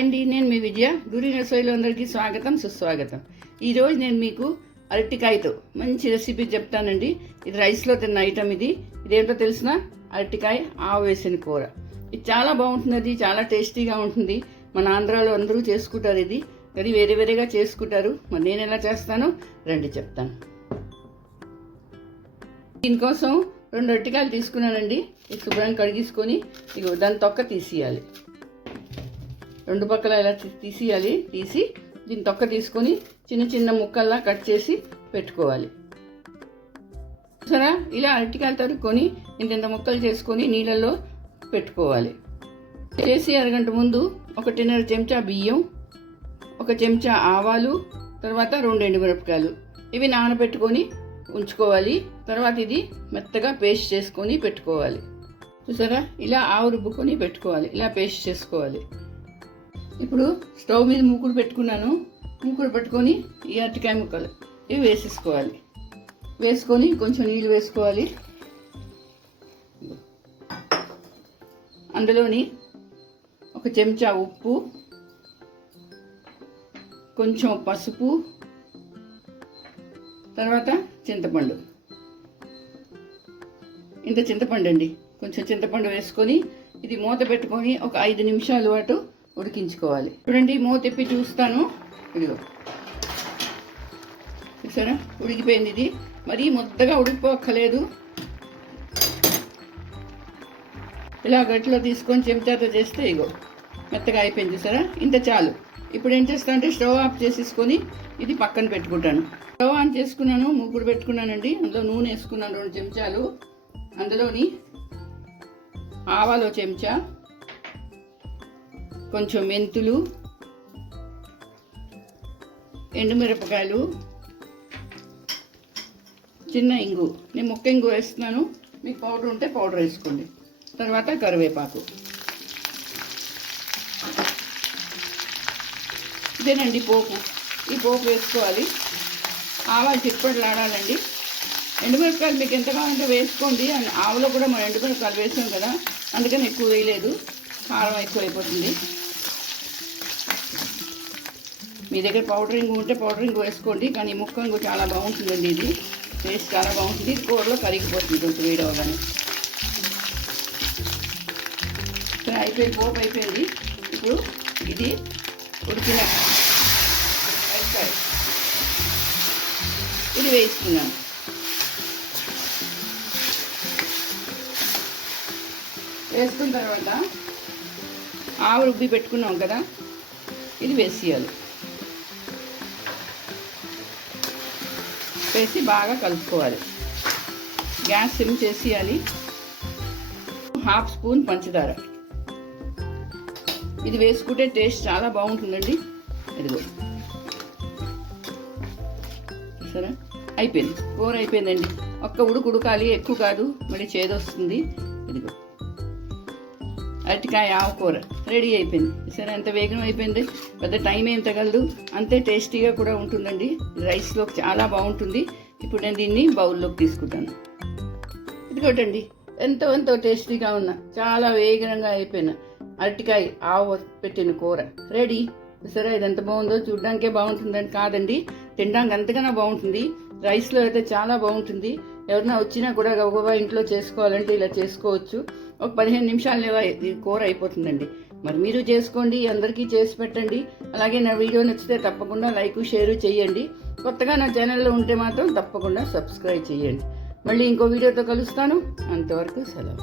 అండి, నేను మీ విజయ. గురి రసోయిలో అందరికీ స్వాగతం సుస్వాగతం. ఈరోజు నేను మీకు అరటికాయతో మంచి రెసిపీ చెప్తానండి. ఇది రైస్లో తిన్న ఐటమ్. ఇదేంటో తెలిసిన అరటికాయ ఆవు వేసిన కూర. ఇది చాలా బాగుంటుంది, చాలా టేస్టీగా ఉంటుంది. మన ఆంధ్రాలో అందరూ చేసుకుంటారు. ఇది కానీ వేరే వేరేగా చేసుకుంటారు. మరి నేను ఎలా చేస్తానో రండి చెప్తాను. దీనికోసం 2 అరటికాయలు తీసుకున్నానండి. ఇది శుభ్రంగా కడిగించుకొని ఇగో దాని తొక్క తీసేయాలి. 2 పక్కల ఇలా తీసేయాలి. తీసి దీని తొక్క తీసుకొని చిన్న చిన్న ముక్కల్లా కట్ చేసి పెట్టుకోవాలి. సరే, ఇలా అరటికాయలు తరుక్కొని ఇంత ముక్కలు చేసుకొని నీళ్ళల్లో పెట్టుకోవాలి. చేసి అరగంట ముందు 1.5 చెంచా బియ్యం, 1 చెంచా ఆవాలు, తర్వాత 2 ఎండుమిరపకాయలు ఇవి నానబెట్టుకొని ఉంచుకోవాలి. తర్వాత ఇది మెత్తగా పేస్ట్ చేసుకొని పెట్టుకోవాలి. చూసారా, ఇలా ఆవు రుబ్బుకొని పెట్టుకోవాలి. ఇలా పేస్ట్ చేసుకోవాలి. ఇప్పుడు స్టవ్ మీద మూకుడు పెట్టుకున్నాను. మూకుడు పెట్టుకొని ఈ అరటికాయ ముక్కలు ఇవి వేసేసుకోవాలి. వేసుకొని కొంచెం నీళ్ళు వేసుకోవాలి. అందులోని 1 చెంచా ఉప్పు, కొంచెం పసుపు, తర్వాత చింతపండు. ఇంత చింతపండు అండి. కొంచెం చింతపండు వేసుకొని ఇది మూత పెట్టుకొని ఒక 5 నిమిషాల పాటు ఉడికించుకోవాలి. చూడండి, మూత తిప్పి చూస్తాను. ఇదిగో చూసారా, ఉడికిపోయింది. ఇది మరీ ముద్దగా ఉడికిపోక్కలేదు. ఇలా గట్టిలో తీసుకొని చెంచాతో చేస్తే ఇగో మెత్తగా అయిపోయింది. చూసారా, ఇంత చాలు. ఇప్పుడు ఏం చేస్తా అంటే స్టవ్ ఆఫ్ చేసేసుకొని ఇది పక్కన పెట్టుకుంటాను. స్టవ్ ఆన్ చేసుకున్నాను, మూకుడు పెట్టుకున్నానండి. అందులో నూనె వేసుకున్నాను 2 చెంచాలు. అందులోని ఆవాలు 1 చెంచా, కొంచెం మెంతులు, ఎండుమిరపకాయలు, చిన్న ఇంగు. నేను ముక్క ఇంగు వేస్తున్నాను. మీకు పౌడర్ ఉంటే పౌడర్ వేసుకోండి. తర్వాత కరివేపాకు. ఇదేనండి పోపు. ఈ పోపు వేసుకోవాలి. ఆవాలు చిప్పట్లాడాలండి. ఎండుమిరపకాయలు మీకు ఎంత కావాలంటే వేసుకోండి. ఆవులో కూడా మనం ఎండుమిరపకాయలు వేసాం కదా, అందుకని ఎక్కువ వేయలేదు. కారం ఎక్కువ అయిపోతుంది. మీ దగ్గర పౌడర్ ఇంగు ఉంటే పౌడర్ ఇంగు వేసుకోండి. కానీ ముక్క ఇంగు చాలా బాగుంటుందండి. ఇది టేస్ట్ చాలా బాగుంటుంది. ఇది కూరలో కరిగిపోతుంది కొంచెం వేడి అవగానే. సరే, అయిపోయింది. పోపు అయిపోయింది. ఇప్పుడు ఇది ఉడికిన అరటికాయ ఇది వేసుకున్నాను. వేసుకున్న తర్వాత ఆవు రుబ్బి పెట్టుకున్నాం కదా, ఇది వేసేయాలి. వేసి బాగా కలుపుకోవాలి. గ్యాస్ సిమ్ చేసేయాలి. 1/2 స్పూన్ పంచదార. ఇది వేసుకుంటే టేస్ట్ చాలా బాగుంటుందండి. ఇదిగో సరే, అయిపోయింది. కూర అయిపోయిందండి. ఒక్క ఉడకాలి, ఎక్కువ కాదు, మళ్ళీ చేదొస్తుంది. ఇదిగో అరటికాయ ఆవు కూర రెడీ అయిపోయింది. సరే, ఎంత వేగం అయిపోయింది. పెద్ద టైం ఏం తగలదు, అంతే టేస్టీగా కూడా ఉంటుందండి. రైస్లో చాలా బాగుంటుంది. ఇప్పుడు నేను దీన్ని బౌల్లోకి తీసుకుంటాను. ఇదిగోటండి, ఎంతో టేస్టీగా ఉన్న చాలా వేగంగా అయిపోయిన అరటికాయ ఆవు పెట్టిన కూర రెడీ. సరే, ఇది ఎంత బాగుందో. చూడడానికే బాగుంటుందని కాదండి, తినడానికి అంతకన్నా బాగుంటుంది. రైస్లో అయితే చాలా బాగుంటుంది. ఎవరైనా వచ్చినా కూడా గబగబా ఇంట్లో చేసుకోవాలంటే ఇలా చేసుకోవచ్చు. ఒక 15 నిమిషాలు ఈ కూర అయిపోతుందండి. మరి మీరు చేసుకోండి, అందరికీ చేసి పెట్టండి. అలాగే నా వీడియో నచ్చితే తప్పకుండా లైక్ షేర్ చేయండి. కొత్తగా నా ఛానల్లో ఉంటే మాత్రం తప్పకుండా సబ్స్క్రైబ్ చేయండి. మళ్ళీ ఇంకో వీడియోతో కలుస్తాను. అంతవరకు సెలవు.